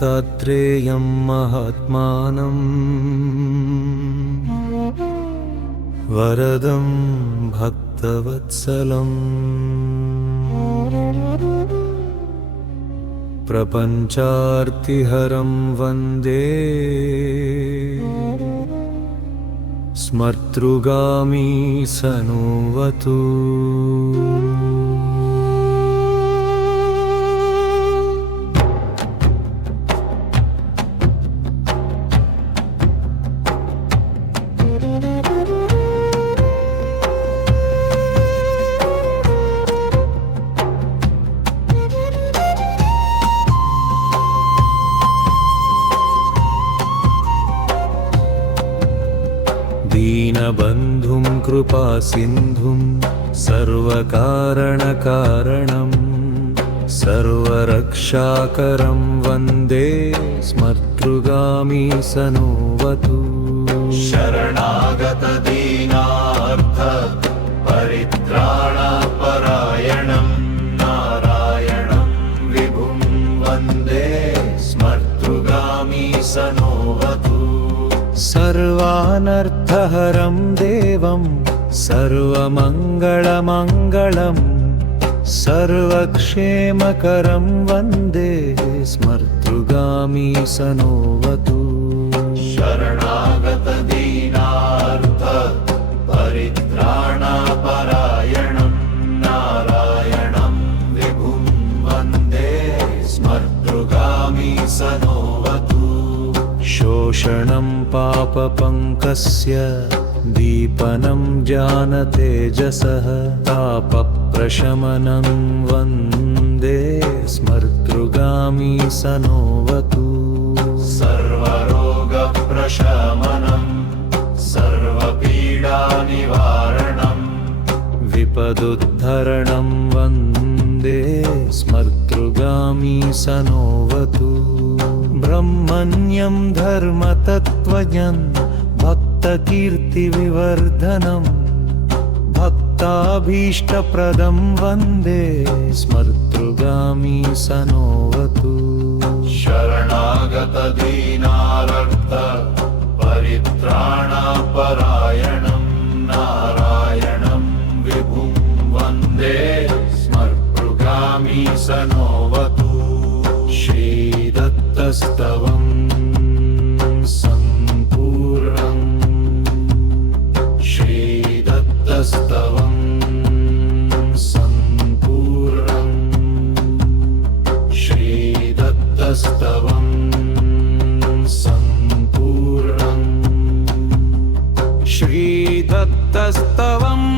दत्तात्रेयं महात्मानं वरदं भक्तवत्सलम् प्रपञ्चार्तिहरं वन्दे स्मर्तृगामी सनोवतु। दीनबन्धुं कृपासिन्धुं सर्वकारणकारणं सर्वरक्षाकरं वन्दे स्मर्तृगामी सनोवतु। शरणागत दीनार्थ परित्राणपरायणं नारायणं विभुं वन्दे स्मर्तृगामी सनोवतु। सर्वानर्थहरं देवं सर्वमङ्गलमङ्गलं सर्वक्षेमकरं वन्दे स्मर्तृगामी सनोवतु। शरणागत दीनार्थ परित्राणपरायणं नारायणं विभुं वन्दे स्मर्तृगामी सनोवतु। शोषणं पापपङ्कस्य दीपनं ज्ञानतेजसः तापप्रशमनं वन्दे स्मर्तृगामी सनोवतु। सर्वरोगप्रशमनं सर्वपीडानिवारणं विपदुद्धरणं वन्दे स्मर्तृगामी सनोवतु। ब्रह्मण्यं धर्मतत्त्वज्ञं भक्तकीर्तिविवर्धनं भक्ताभीष्टप्रदं वन्दे स्मर्तृगामी सनोवतु। शरणागत दीनार्थ परित्राणपरायणं नारायणं विभुं वन्दे स्मर्तृगामी सनोवतु। श्रीदत्तस्तवं सम्पूर्णम् श्रीदत्तस्तवं सम्पूर्णम् श्रीदत्तस्तवं सम्पूर्णम् श्रीदत्तस्तवम्